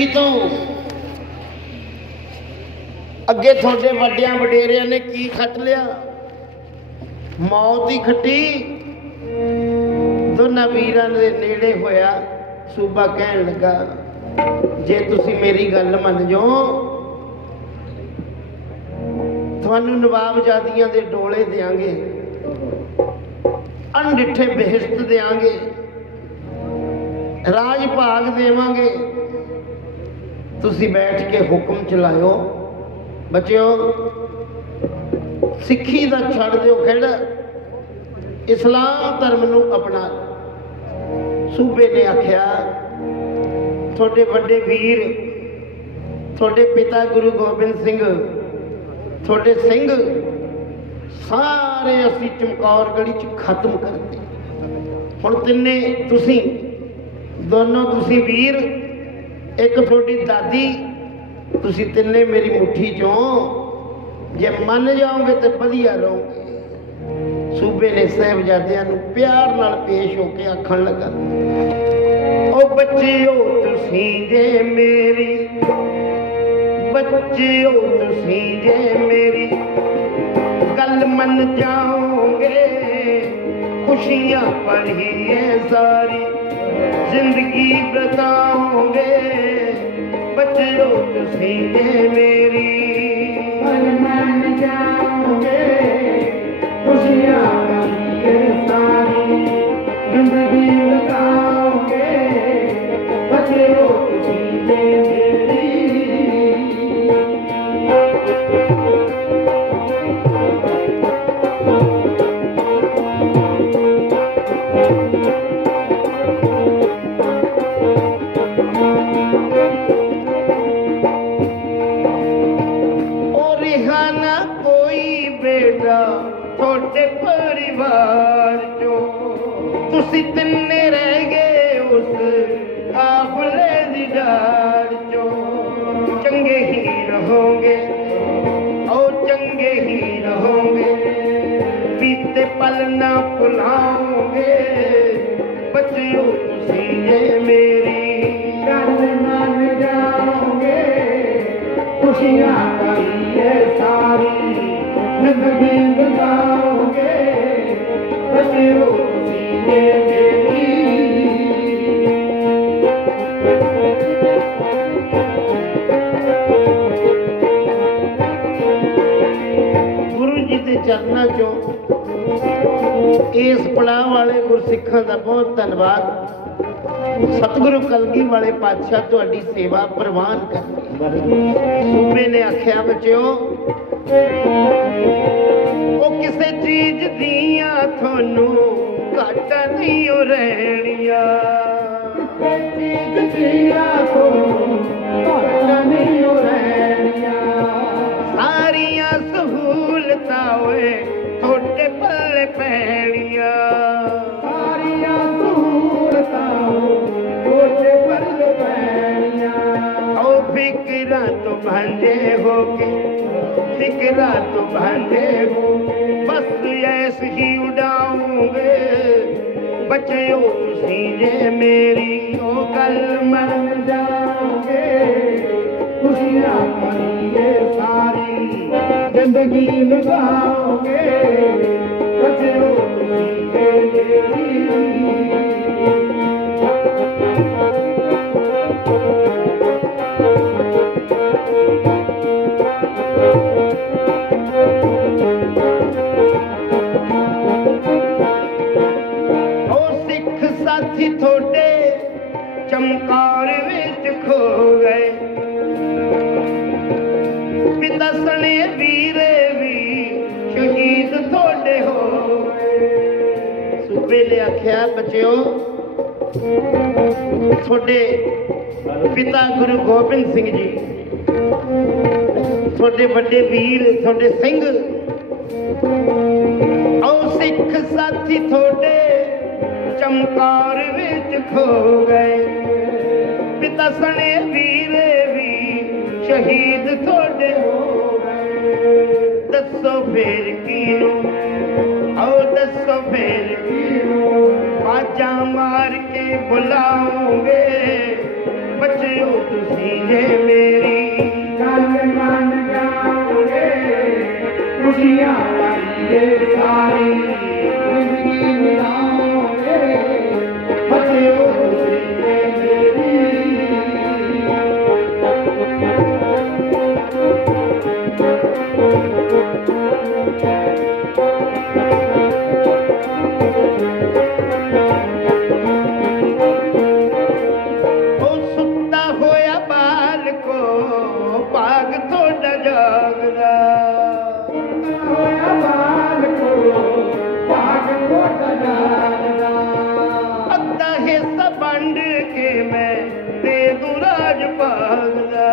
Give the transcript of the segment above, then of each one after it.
सिक्खी तो अगे थोड़े वड्डियां वडेरिया ने की खट लिया? मौत ही खटी। दोनों वीरां दे नेड़े होया। सूबा कहन लगा, जे तुसी मेरी गल मन जाओ थानू नवाबजादियां दे डोले देंगे, अनडिठे बेहिश्त देंगे, राज भाग देवांगे, तुसी बैठ के हुक्म चलाओ। बच्चों सिक्खी दा छड़ दिओ खेड़ा, इस्लाम धर्म नू अपना लो। सूबे ने आख्या, थोड़े वड्डे वीर, थोड़े पिता गुरु गोबिंद सिंह, थोड़े सिंह सारे असी चमकौर गढ़ी च खत्म करते। हुण तिन्ने तुसी दोनों तुसी वीर, एक थोड़ी दादी, तुसी तिन्ने मेरी मुट्ठी चों जे मन जाओगे तो वधिया रहोगे। सूबे ने साहिबजादियां नूं प्यार नाल पेश होके आखण लगा, ओ बच्चिओ तुसी जे मेरी, बच्चिओ तुसी जे मेरी गल मन जाओगे, खुशियां भरी है सारी जिंदगी बताओगे। बच्चिओ तुसी जे मेरी गल मन जाओगे, खुशियां भरी है सारी जिंदगी बताओगे। बच्चिओ तुसी जे मेरी। थोड़े परिवार चो तुसी तिन्ने रह गए उस काफले दी डार चो। चंगे ही रहोगे और चंगे ही रहोगे, बीते पल ना भुलाओगे। बच्चिओ तुसी जे मेरी गल मान जाओगे, खुशियां भरी है सारी जिंदगी बताओगे। बच्चिओ तुसी जे मेरी। गुरु जी के चरणों चो इस पड़ाव वाले गुरसिखां का बहुत धन्यवाद। सतगुरु कलगी वाले पातशाह तुहाडी सेवा प्रवान कर। सूबे ने आख्या, बच्चों वो किसी चीज दिया थानू घाटा नहीं हो रहनिया, चीज दिया थानू घाटा नहीं हो रहनिया। सारिया सहूलतां होए थोड़े पल्ले पैणिया, सारिया सहूलतां थोड़े पल्ले पैणिया। ओ फिक्रां तो भांजे होके, फिक्रा तो भांजे हो, बस ऐसे ही उड़ाऊंगे। बच्चिओ तुसी जे मेरी ओ गल मन जाओगे, खुशियां भरी है सारी जिंदगी लगाओगे। बच्चिओ तुसी जे मेरी। थोड़े चमकार विच खो गए, पिता सने वीरे भी शहीद थोड़े हो गए। सूबे ने आख्या, बच्चों थोड़े पिता गुरु गोबिंद सिंह जी, थोड़े बड़े वीर, थोड़े सिंह और सिख साथी थोड़े चमकार विच खो गए। पिता सने वीरे भी शहीद थोड़े हो गए। दसो फिर कीनू, आओ दसो फिर कीनू, बाजा मार के बुलाओगे। बच्चिओ तुसी खुशियाँ पाइए सारी जिंदगी मिलाओगे बचे हो खुशी में मेरी। ओ सुता होया बाल को पाग थोड़ा जागदा अद्धा हिस्सा बंड के मैं दे दूं राज भागदा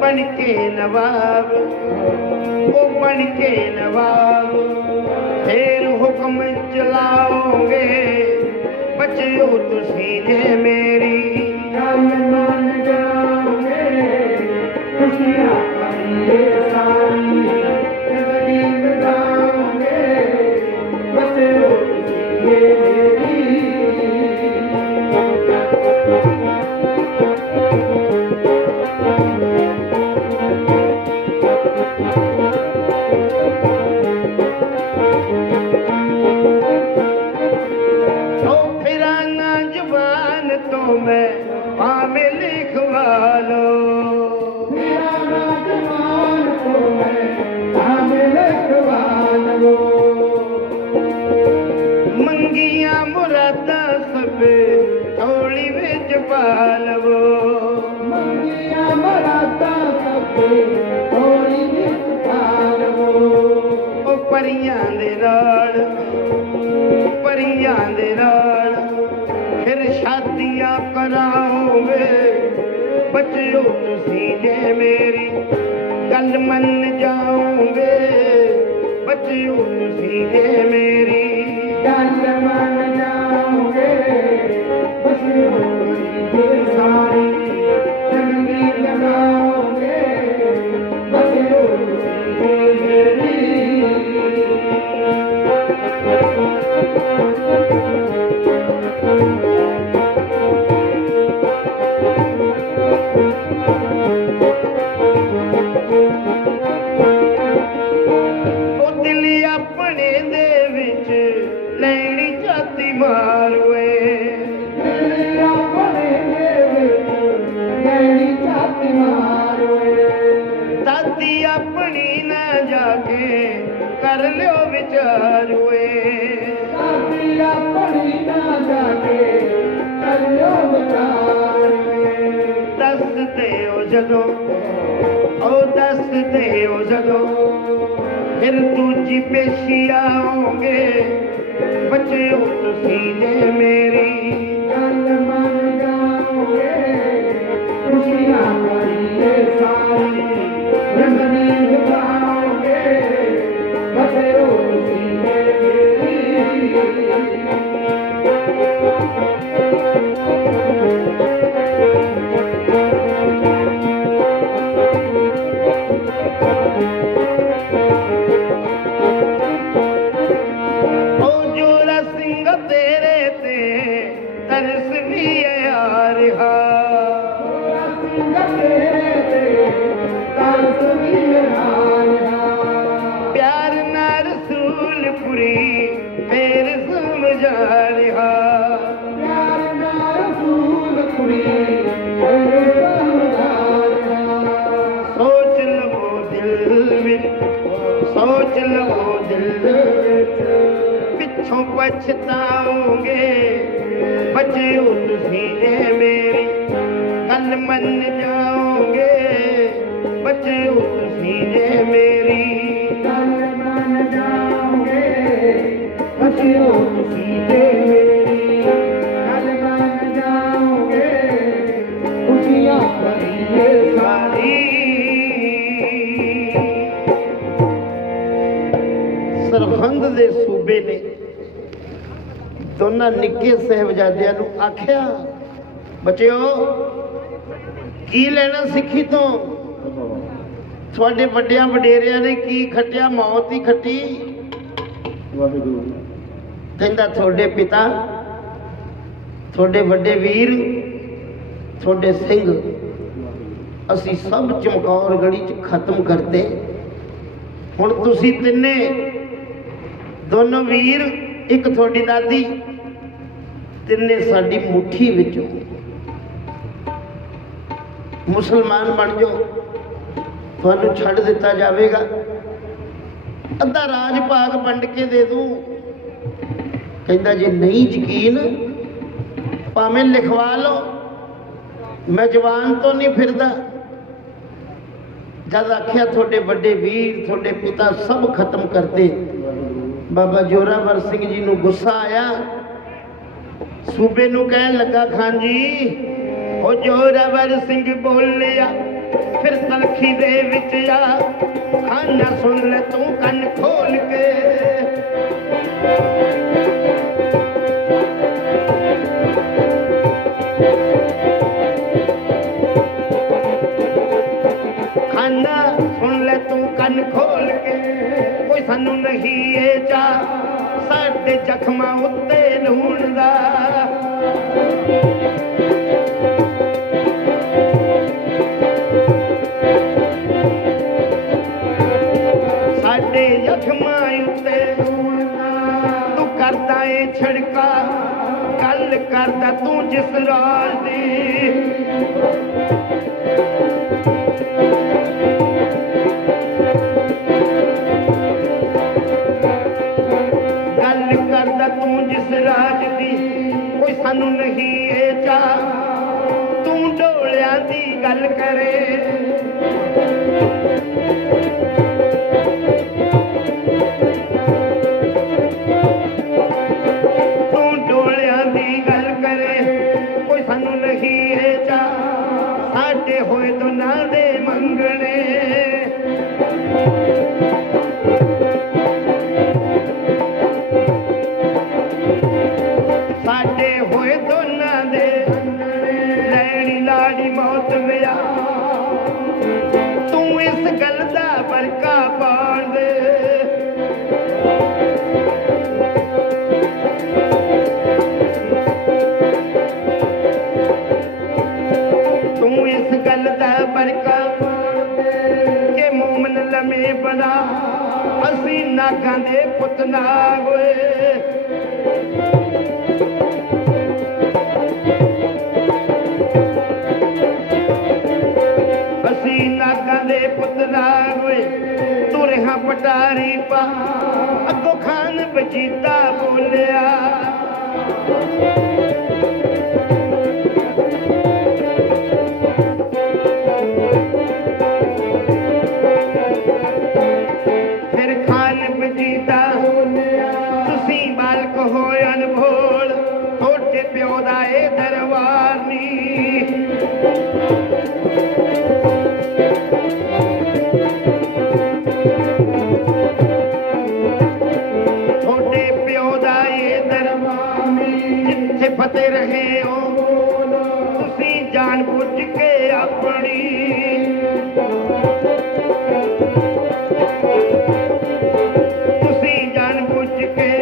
बन के नवाब ओ बन के नवाब फिर हुक्म चलाओगे बच्चों तुसी ने मेरी गल मान जाओगे खुशियाँ पाइए सारी जिंदगी लगाओगे बच्चों तुसी ने मेरी। तो मैं पामे लिखवा लो तो मैं पामे लिखवा लो मंगिया मुरादा सब थोड़ी विच पालवो मंगिया मुरादा सब थोड़ी विच पालवो ओ परियां दे नाल परियां दे नाल फिर शादियां कराओगे बच्चों तुसी ने मेरी गल मन जाओगे बच्चों तुसी ने मेरी गल मन जाओगे बच्चों तुसी ने सारी जिंदगी लगाओगे बच्चों तुसी ने मेरी। दादी अपनी न जाके कर लो विचार हुए दादी अपनी न जाके कर लो विचार दस दे जदों ओ दस दे जदों फिर दूजी पेशी आओगे बच्चों तुसी ने मेरी गल मान जाओगे खुशियाँ पाइए सारी जिंदगी लगाओगे बच्चों तुसी ने मेरी। तरस भी यार प्यार ना रसूलपुरी फिर समझा रहा प्यार ना रसूलपुरी सोच लो दिल विच सोच लो दिल पिछों पछताओगे बच्चों तुसी ने मेरी गल मन जाओगे बच्चों तुसी ने मेरी गल मन जाओगे बच्चों तुसी ने मेरी गल मन जाओगे खुशियाँ पाइए सारी। सरहंद दे सूबे ने दोनों निक्के साहिबजादियां नूं आख्या बच्चों की लेना सिक्खी तो थोड़े वड्डियां वडेरियां ने की खटिया मौत ही खटी कहंदा थोड़े पिता थोड़े वड्डे वीर थोड़े सिंह असी सब चमकौर गढ़ी च खत्म करते। हुण तुसी तिन्ने दोनों वीर, एक थोड़ी दादी, तिन्ने साडी मुट्ठी विचों मुसलमान बन जाओ, तुहानू छड्ड दिता जाएगा। अद्धा राज भाग वंड के दे दूं। कहता जे नहीं यकीन भावें लिखवा लो, मैं जवान तो नहीं फिरदा। जद आख्या थोड़े बड़े वीर, थोड़े पिता सब खत्म करते, बाबा जोरावर सिंह जी नू गुस्सा आया। सूबे नू कहन लगा, खान जी ओ जोरावर सिंह बोलिया, फिर तलखी दे विच आ, खाना सुन ले तू कन खोल के। खाना सुन ले तू कन खोल के, कोई सानू नहीं ये चा साडे जख्मां उत्ते लूण दा। जख्मां उत्ते तू करदा ए छिड़का, गल करदा तू जिस राज दी। गल करदा तू जिस राज दी, कोई सानू नहीं ए चा, तू डोलियां दी गल करे। साडे होए तो ना दे मंगने, साडे होए तो ना दे लैड़ी लाड़ी मौत विया, तू इस गल दा बरका पाण दे। इस गल दा बरका के मोमन लमे बना, असी नागां दे पुत ना होए। असी नागां दे पुत ना होए, तुरे हां पटारी पा, अगो खान बजीता बोलिया। प्यो दा ए दरबार नी, थोड़े प्यो दा ए दरबार नी, जिथे फतेह रहे हो तुसी जान बुझ के अपनी। तुसी जान बुझ के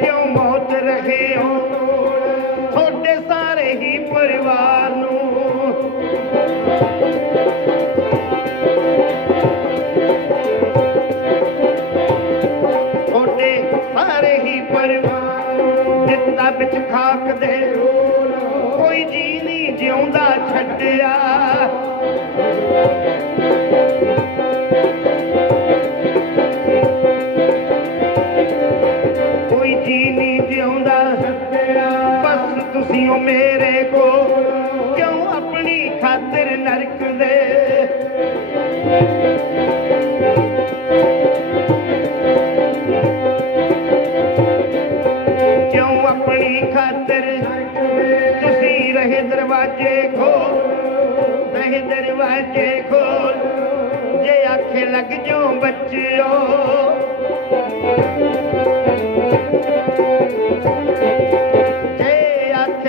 क्यों मौत रहे हो थोड़े सारे ही परिवार नू। थोड़े सारे ही परिवार जितना बिच खाक दे, कोई जी नहीं जिउंदा छड्डिया। कोई जी नहीं जिउंदा, बस तुसी ओ मेरे को क्यों अपनी खातिर नरक दे। क्यों अपनी खातिर तुसी रहे दरवाजे खोल, रहे दरवाजे खोल, जे आखे लग जाओ बच्चियो।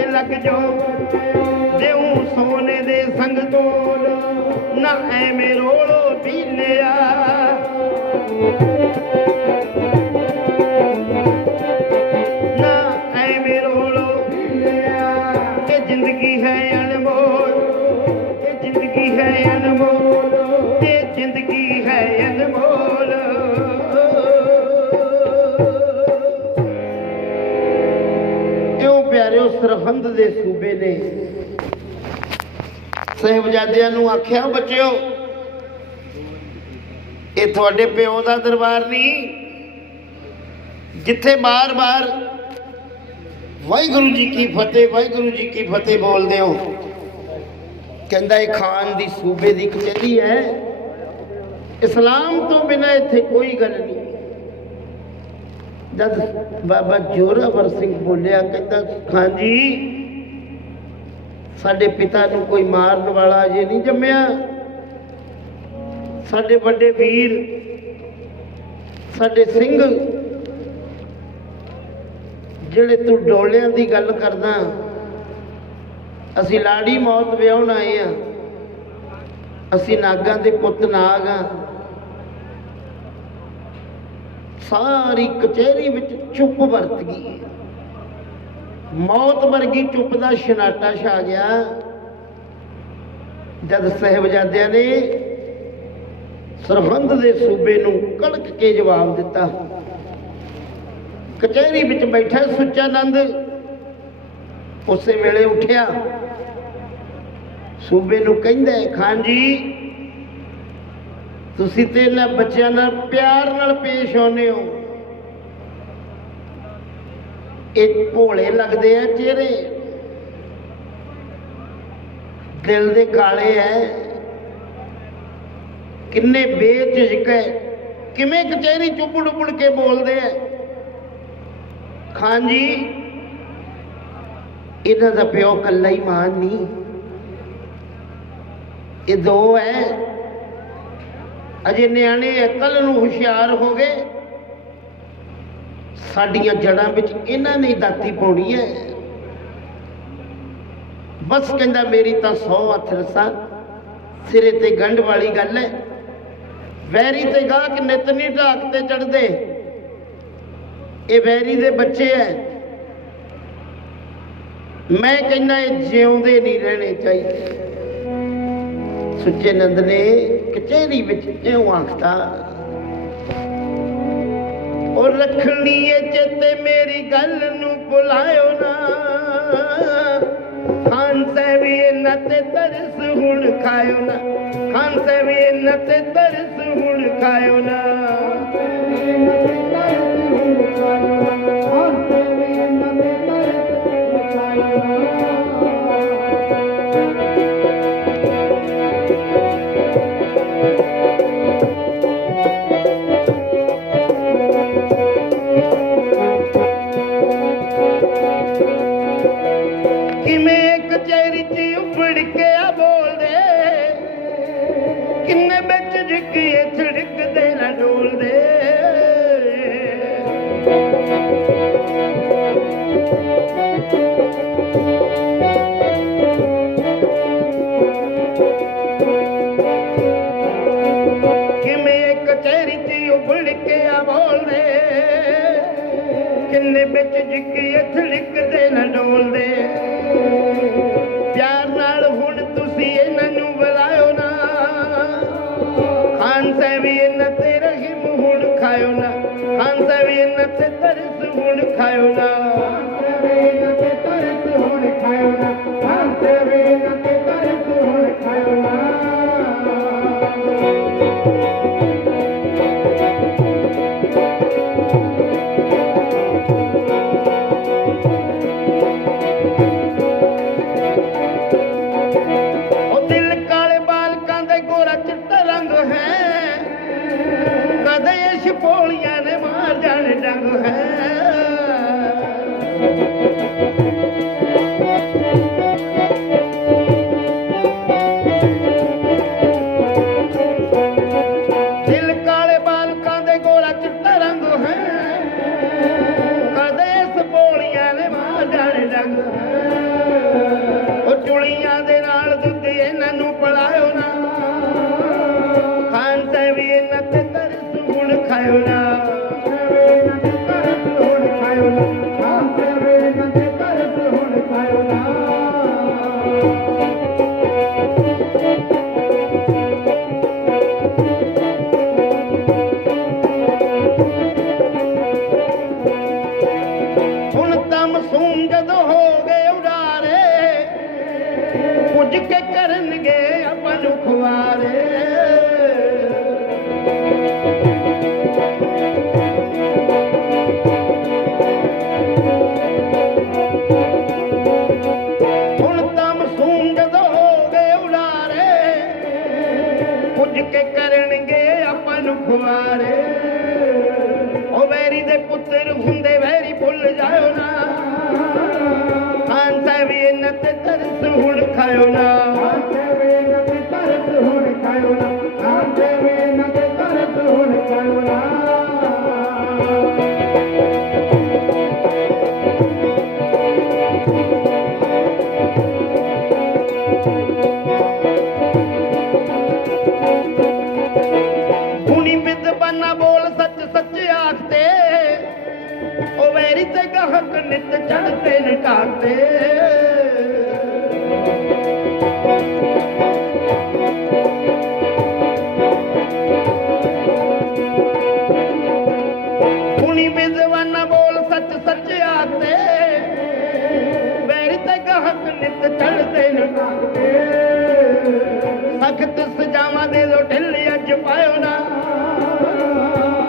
लग जाओ देऊं सोने दे संग तोल, ना ऐवें रोलो भी लिया। ना ऐवें रोलो कि जिंदगी है अनमोल। ਸਰਹੰਦ ਦੇ ਸੂਬੇ ਨੇ ਸਾਹਿਬਜ਼ਾਦਿਆਂ ਨੂੰ ਆਖਿਆ, ਬੱਚਿਓ ਇਹ ਤੁਹਾਡੇ ਪਿਓ ਦਾ ਦਰਬਾਰ ਨਹੀਂ ਜਿੱਥੇ ਬਾਰ-ਬਾਰ ਵਾਹਿਗੁਰੂ ਜੀ ਕੀ ਫਤਿਹ, ਵਾਹਿਗੁਰੂ ਜੀ ਕੀ ਫਤਿਹ ਬੋਲਦੇ ਹੋ। ਕਹਿੰਦਾ ਇਹ ਖਾਨ ਦੀ ਸੂਬੇ ਦੀ ਕਚਹਿਰੀ ਹੈ, ਇਸਲਾਮ ਤੋਂ ਬਿਨਾਂ ਇੱਥੇ ਕੋਈ ਗੱਲ ਨਹੀਂ। ਜਦ ਬਾਬਾ ਜ਼ੋਰਾਵਰ ਸਿੰਘ ਬੋਲਿਆ, ਕਹਿੰਦਾ ਖਾਨ ਜੀ ਸਾਡੇ ਪਿਤਾ ਨੂੰ ਕੋਈ ਮਾਰਨ ਵਾਲਾ ਅਜੇ ਨਹੀਂ ਜੰਮਿਆ। ਸਾਡੇ ਵੱਡੇ ਵੀਰ, ਸਾਡੇ ਸਿੰਘ ਜਿਹੜੇ ਤੂੰ ਡੋਲਿਆਂ ਦੀ ਗੱਲ ਕਰਦਾ, ਅਸੀਂ ਲਾੜੀ ਮੌਤ ਵਿਆਹੁਣ ਆਏ ਆ, ਅਸੀਂ ਨਾਗਾਂ ਦੇ ਪੁੱਤ ਨਾਗ ਆ। ਸਾਰੀ ਕਚਹਿਰੀ ਵਿੱਚ ਚੁੱਪ ਵਰਤ ਗਈ, ਮੌਤ ਵਰਗੀ ਚੁੱਪ ਦਾ ਸ਼ਨਾਟਾ ਛਾ ਗਿਆ। ਜਦ ਸਾਹਿਬਜ਼ਾਦਿਆਂ ਨੇ ਸਰਹੰਦ ਦੇ ਸੂਬੇ ਨੂੰ ਕੜਕ ਕੇ ਜਵਾਬ ਦਿੱਤਾ, ਕਚਹਿਰੀ ਵਿੱਚ ਬੈਠਾ ਸੁੱਚਾਨੰਦ ਉਸੇ ਵੇਲੇ ਉੱਠਿਆ, ਸੂਬੇ ਨੂੰ ਕਹਿੰਦਾ, ਖਾਨ ਜੀ ਤੁਸੀਂ ਤੇ ਇਹਨਾਂ ਬੱਚਿਆਂ ਨਾਲ ਪਿਆਰ ਨਾਲ ਪੇਸ਼ ਆਉਂਦੇ ਹੋ, ਇਹ ਭੋਲੇ ਲੱਗਦੇ ਆ ਚਿਹਰੇ, ਦਿਲ ਦੇ ਕਾਲੇ ਐ, ਕਿੰਨੇ ਬੇਝਿਜਕ ਹੈ, ਕਿਵੇਂ ਕਚਹਿਰੀ ਚੁੱਪੜ ਉਪੜ ਕੇ ਬੋਲਦੇ ਆ। ਖਾਨ ਜੀ ਇਹਨਾਂ ਦਾ ਪਿਓ ਕੱਲਾ ਹੀ ਮਾਨ ਨਹੀਂ, ਇਹ ਦੋ ਹੈ, ਅਜੇ ਨਿਆਣੇ ਹੈ, ਕੱਲ ਨੂੰ ਹੁਸ਼ਿਆਰ ਹੋ ਗਏ, ਸਾਡੀਆਂ ਜੜ੍ਹਾਂ ਵਿੱਚ ਇਹਨਾਂ ਨੇ ਦਾਤੀ ਪਾਉਣੀ ਹੈ। ਬਸ ਕਹਿੰਦਾ ਮੇਰੀ ਤਾਂ 100 ਹੱਥ ਰਸਾ, ਸਿਰੇ ਤੇ ਗੰਢ ਵਾਲੀ ਗੱਲ ਹੈ, ਵੈਰੀ ਤੇ ਗਾਹਕ ਨਿਤ ਨਹੀਂ ਢਾਕ ਤੇ ਚੜਦੇ, ਇਹ ਵੈਰੀ ਦੇ ਬੱਚੇ ਐ, ਮੈਂ ਕਹਿੰਦਾ ਇਹ ਜਿਉਂਦੇ ਨਹੀਂ ਰਹਿਣੇ ਚਾਹੀਦੇ। ਸੁੱਚੇ ਨੰਦ ਨੇ ਕਚਹਿਰੀ ਵਿੱਚ ਇਉਂ ਆਖਤਾ, ਉਹ ਰੱਖਣੀ ਏ ਚੇਤੇ ਮੇਰੀ ਗੱਲ ਨੂੰ ਭੁਲਾਇਓ ਨਾ, ਖਾਨ ਸਾਹਿਬ ਇਹਨਾਂ ਤੇ ਤਰਸ ਹੁਣ ਖਾਇਓ ਨਾ, ਖਾਨ ਸਾਹਿਬ ਇਹਨਾਂ ਤੇ ਤਰਸ ਹੁਣ ਖਾਇਓ ਨਾ। ਕਿਵੇਂ ਕਚਹਿਰੀ 'ਚ ਉਫੜ ਕੇ ਆ ਬੋਲਦੇ, ਕਿੰਨੇ ਵਿੱਚ ਜਿੱਕੀਏ ਥੜਕਦੇ ਨਾ ਡੋਲਦੇ। ਕਿਵੇਂ ਕਚਹਿਰੀ 'ਚ ਉਫੜ ਕੇ ਆ ਬੋਲਦੇ, ਕਿੰਨੇ ਵਿੱਚ ਜਿੱਕੀਏ ਥੜਕਦੇ ਨਾ ਡੋਲਦੇ। ਪਿਆਰ ਨਾਲ ਹੁਣ ਤੁਸੀਂ ਇਹਨਾਂ ਨੂੰ ਬੁਲਾਇਓ ਨਾ, ਖਾਨ ਸਾਹਿਬ ਇਹਨਾਂ ਤੇ ਰਹਿਮ ਹੁਣ ਖਾਇਓ ਨਾ, ਖਾਨ ਸਾਹਿਬ ਇਹਨਾਂ ਤੇ ਤਰਸ ਹੁਣ ਖਾਇਓ ਨਾ, ਇਹਨਾਂ ਤੇ ਤਰਸ ਹੁਣ ਖਾਇਓ ਨਾ, ਖਾਨ ਸਾਹਿਬ ਇਹਨਾਂ ਤੇ ਤਰਸ ਹੁਣ ਖਾਇਓ ਨਾ। ਪੋਲੀਆਂ ਨੇ ਮਾਰ ਜਾਣੇ ਡੰਗ ਹੈ, ਦਿਲ ਕਾਲੇ ਬਾਲਕਾਂ ਦੇ ਗੋਰਾ ਚਿੱਟਾ ਰੰਗ ਹੈ, ਕਦੇ ਇਸ ਪੋਲੀਆਂ ਨੇ ਮਾਰ ਜਾਣੇ ਡੰਗ ਹੈ। ਉਹ ਚੁਲੀਆਂ ਦੇ ਨਾਲ ਦੁੱਧ ਇਹਨਾਂ ਨੂੰ ਪਲਾਇਓ ਨਾ, ਖਾਨ ਸਾਹਿਬ ਇਹਨਾਂ ਤੇ ਤਰਸ ਹੁਣ ਖਾਇਓ ਨਾ, ਇਹਨਾਂ ਤੇ ਤਰਸ ਹੁਣ ਖਾਇਓ ਨਾ, ਖਾਨ ਸਾਹਿਬ ਇਹਨਾਂ ਤੇ ਤਰਸ ਹੁਣ ਖਾਇਓ ਨਾ। ਹੁਣ ਤਾਂ ਮਾਸੂਮ ਜਦੋਂ ਹੋ ਗਏ ਪੁੱਜ ਕੇ ਕਰਨਗੇ ਆਪਾਂ ਨੂੰ ਖੁਆਰੇ। ਹੁਣ ਤਾਂ ਮਾਸੂਮ ਜਦੋਂ ਹੋ ਗਏ ਉਡਾਰੇ, ਪੁੱਜ ਕੇ ਕਰਨਗੇ ਆਪਾਂ ਨੂੰ ਖੁਆਰੇ। ਉਹ ਵੈਰੀ ਦੇ ਪੁੱਤਰ ਹੁੰਦੇ ਵੈਰੀ ਭੁੱਲ ਜਾਇਓ ਨਾ, ਖਾਨ ਸਾਹਿਬ ਇਹਨਾਂ ਤੇ ਤਰਸ ਹੁਣ ਖਾਇਓ ਨਾ। ਖਾਨ ਸਾਹਿਬ ਇਹਨਾਂ ਤੇ ਤਰਸ ਹੁਣ ਖਾਇਓ ਨਾ, ਖਾਨ ਸਾਹਿਬ ਇਹਨਾਂ ਤੇ ਤਰਸ ਹੁਣ ਖਾਇਓ ਨਾ। ਹੁਣੀ ਵਿਦਵਾਨਾ ਬੋਲ ਸੱਚ ਸੱਚ ਆਖਦੇ, ਉਹ ਵੈਰੀ ਤੇ ਗਾਹਕ ਨਿਤ ਚੜ੍ਹਦੇ ਨੇ ਢਾਤੇ। ਹੁਣੀ ਵਿਦਵਾਨਾ ਬੋਲ ਸੱਚ ਸੱਚ ਆਖਦੇ, ਵੈਰੀ ਤੇ ਗਾਹਕ ਨਿਤ ਚੜ੍ਹਦੇ ਨੇ ਢਾਤੇ। ਸਖਤ ਸਜ਼ਾਵਾਂ ਦੇ ਦੋ ਢਿੱਲ ਅੱਜ ਪਾਇਓ ਨਾ,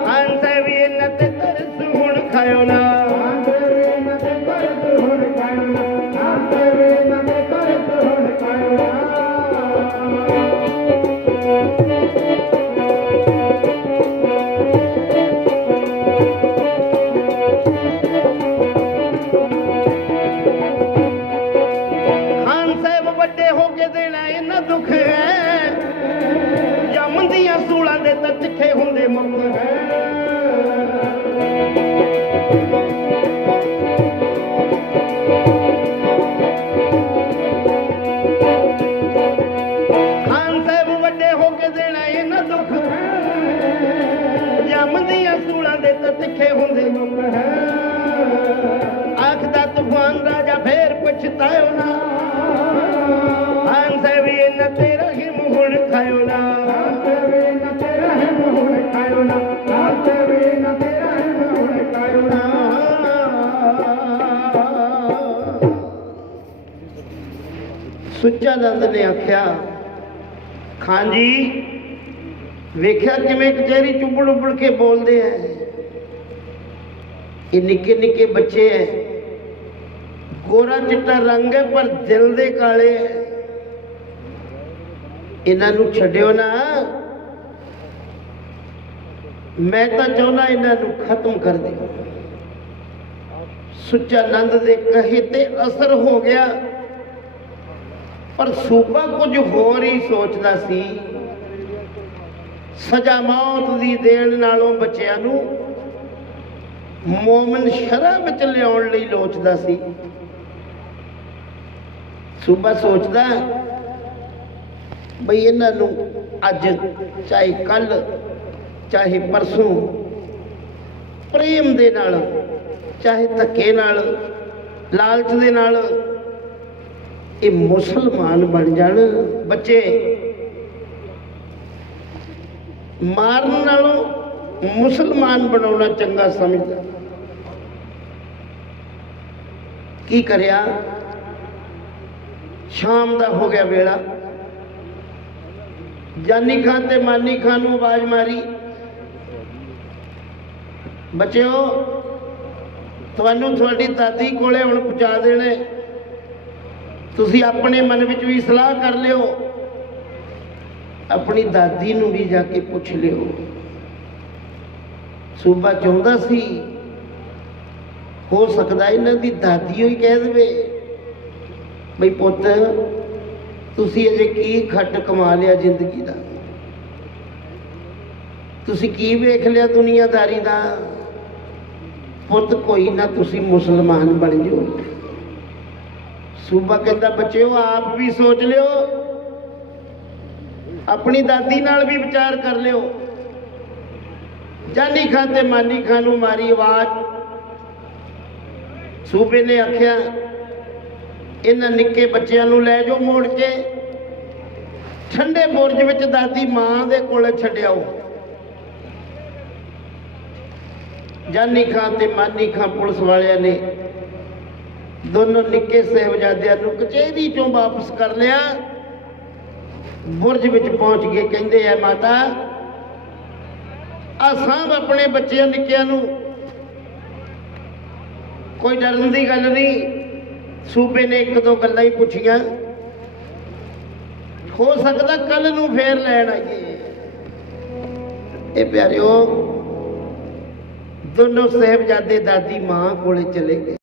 ਖਾਨ ਸਾਹਿਬ ਇਹਨਾਂ ਤੇ ਤਰਸ ਹੁਣ ਖਾਇਓ ਨਾ। ਖਾਨ ਸਾਹਿਬ ਇਹਨਾਂ ਤੇ ਤਰਸ ਹੁਣ ਖਾਇਓ ਨਾ, ਖਾਨ ਸਾਹਿਬ ਇਹਨਾਂ ਤੇ ਤਰਸ ਹੁਣ ਖਾਇਓ ਨਾ। ਖਾਨ ਸਾਹਿਬ ਵੱਡੇ ਹੋ ਕੇ ਦੇਣਾ ਇਹਨਾਂ ਦੁੱਖ ਹੈ, ਜੰਮਦੀਆਂ ਸੂਲਾਂ ਦੇ ਤਾਂ ਤਿੱਖੇ ਹੁੰਦੇ ਮੁੱਖ ਹੈ। ਖਾਨ ਸਾਹਿਬ ਵੱਡੇ ਹੋ ਕੇ ਦੇਣਾ ਇਹਨਾਂ ਦੁੱਖ ਹੈ, ਜੰਮਦੀਆਂ ਸੂਲਾਂ ਦੇ ਤਾਂ ਤਿੱਖੇ ਹੁੰਦੇ ਮੁੱਖ ਹੈ। ਆਖਦਾ ਤੂਫਾਨ ਰਾਜਾ ਫੇਰ ਪਛਤਾਇਓ ਨਾ, ਖਾਨ ਸਾਹਿਬ ਇਹਨਾਂ ਤੇ ਰਹਿਮ ਹੁਣ ਖਾਇਓ ਨਾ। ਖਾਨ ਸਾਹਿਬ ਇਹਨਾਂ ਤੇ ਰਹਿਮ ਹੁਣ ਖਾਇਓ ਨਾ, ਖਾਨ ਸਾਹਿਬ ਇਹਨਾਂ ਤੇ ਰਹਿਮ ਹੁਣ ਖਾਇਓ ਨਾ। ਸੁੱਚਾ ਨੰਦ ਨੇ ਆਖਿਆ, ਖਾਨ ਜੀ ਵੇਖਿਆ ਕਿਵੇਂ ਕਚਹਿਰੀ ਚੁੱਬੜ ਉੱਬੜ ਕੇ ਬੋਲਦੇ ਐ। ਇਹ ਨਿੱਕੇ ਨਿੱਕੇ ਬੱਚੇ ਐ, ਗੋਰਾ ਚਿੱਟਾ ਰੰਗ ਹੈ ਪਰ ਦਿਲ ਦੇ ਕਾਲੇ ਐ। ਇਹਨਾਂ ਨੂੰ ਛੱਡਿਓ ਨਾ, ਮੈਂ ਤਾਂ ਚਾਹੁੰਦਾ ਇਹਨਾਂ ਨੂੰ ਖਤਮ ਕਰ ਦਿਓ। ਸੁੱਚਾ ਨੰਦ ਦੇ ਕਹੇ ਤੇ ਅਸਰ ਹੋ ਗਿਆ, ਪਰ ਸੂਬਾ ਕੁਝ ਹੋਰ ਹੀ ਸੋਚਦਾ ਸੀ। ਸਜ਼ਾ ਮੌਤ ਦੀ ਦੇਣ ਨਾਲੋਂ ਬੱਚਿਆਂ ਨੂੰ ਮੋਮਨ ਸ਼ਰ੍ਹਾ ਵਿੱਚ ਲਿਆਉਣ ਲਈ ਲੋਚਦਾ ਸੀ। ਸੂਬਾ ਸੋਚਦਾ ਬਈ ਇਹਨਾਂ ਨੂੰ ਅੱਜ ਚਾਹੇ ਕੱਲ ਚਾਹੇ ਪਰਸੋਂ ਪ੍ਰੇਮ ਦੇ ਨਾਲ, ਚਾਹੇ ਧੱਕੇ ਨਾਲ, ਲਾਲਚ ਦੇ ਨਾਲ ਇਹ ਮੁਸਲਮਾਨ ਬਣ ਜਾਣ। ਬੱਚੇ ਮਾਰਨ ਨਾਲੋਂ ਮੁਸਲਮਾਨ ਬਣਾਉਣਾ ਚੰਗਾ ਸਮਝਦਾ। ਕੀ ਕਰਿਆ? ਸ਼ਾਮ ਦਾ ਹੋ ਗਿਆ ਵੇਲਾ। ਜਾਨੀ ਖਾਨ ਤੇ ਮਾਨੀ ਖਾਨ ਨੂੰ ਆਵਾਜ਼ ਮਾਰੀ, ਬੱਚਿਓ ਤੁਹਾਨੂੰ ਤੁਹਾਡੀ ਦਾਦੀ ਕੋਲੇ ਹੁਣ ਪਹੁੰਚਾ ਦੇਣੇ, ਤੁਸੀਂ ਆਪਣੇ ਮਨ ਵਿੱਚ ਵੀ ਸਲਾਹ ਕਰ ਲਿਓ, ਆਪਣੀ ਦਾਦੀ ਨੂੰ ਵੀ ਜਾ ਕੇ ਪੁੱਛ ਲਿਓ। ਸੂਬਾ ਚਾਹੁੰਦਾ ਸੀ ਹੋ ਸਕਦਾ ਇਹਨਾਂ ਦੀ ਦਾਦੀ ਹੀ ਕਹਿ ਦੇਵੇ ਬਈ ਪੁੱਤ ਤੁਸੀਂ ਅਜੇ ਕੀ ਖੱਟ ਕਮਾ ਲਿਆ ਜ਼ਿੰਦਗੀ ਦਾ, ਤੁਸੀਂ ਕੀ ਵੇਖ ਲਿਆ ਦੁਨੀਆਦਾਰੀ ਦਾ, ਪੁੱਤ ਕੋਈ ਨਾ ਤੁਸੀਂ ਮੁਸਲਮਾਨ ਬਣ ਜਾਓ। ਸੂਬਾ ਕਹਿੰਦਾ ਬੱਚਿਓ ਆਪ ਵੀ ਸੋਚ ਲਿਓ, ਆਪਣੀ ਦਾਦੀ ਨਾਲ ਵੀ ਵਿਚਾਰ ਕਰ ਲਿਓ। ਜਾਨੀ ਖਾਨ ਤੇ ਮਾਨੀ ਖਾਨ ਨੂੰ ਮਾਰੀ ਆਵਾਜ਼। ਸੂਬੇ ਨੇ ਆਖਿਆ ਇਹਨਾਂ ਨਿੱਕੇ ਬੱਚਿਆਂ ਨੂੰ ਲੈ ਜਾਓ ਮੋੜ ਕੇ ਠੰਡੇ ਬੁਰਜ ਵਿੱਚ ਦਾਦੀ ਮਾਂ ਦੇ ਕੋਲ ਛੱਡਿਆਓ। ਜਾਨੀ ਖਾਨ ਤੇ ਮਾਨੀ ਖਾਨ ਪੁਲਿਸ ਵਾਲਿਆਂ ਨੇ ਦੋਨੋਂ ਨਿੱਕੇ ਸਾਹਿਬਜ਼ਾਦਿਆਂ ਨੂੰ ਕਚਹਿਰੀ ਚੋਂ ਵਾਪਸ ਕਰ ਲਿਆ। ਬੁਰਜ ਵਿੱਚ ਪਹੁੰਚ ਗਏ। ਕਹਿੰਦੇ ਆ ਮਾਤਾ ਆ ਸਾਂਭ ਆਪਣੇ ਬੱਚਿਆਂ ਨਿੱਕਿਆਂ ਨੂੰ, ਕੋਈ ਡਰਨ ਦੀ ਗੱਲ ਨਹੀਂ। ਸੂਬੇ ਨੇ ਇੱਕ ਦੋ ਗੱਲਾਂ ਹੀ ਪੁੱਛੀਆਂ, ਹੋ ਸਕਦਾ ਕੱਲ ਨੂੰ ਫੇਰ ਲੈਣ ਆਈਏ। ਇਹ ਪਿਆਰਿਓ ਦੋਨੋਂ ਸਾਹਿਬਜ਼ਾਦੇ ਦਾਦੀ ਮਾਂ ਕੋਲੇ ਚਲੇ ਗਏ।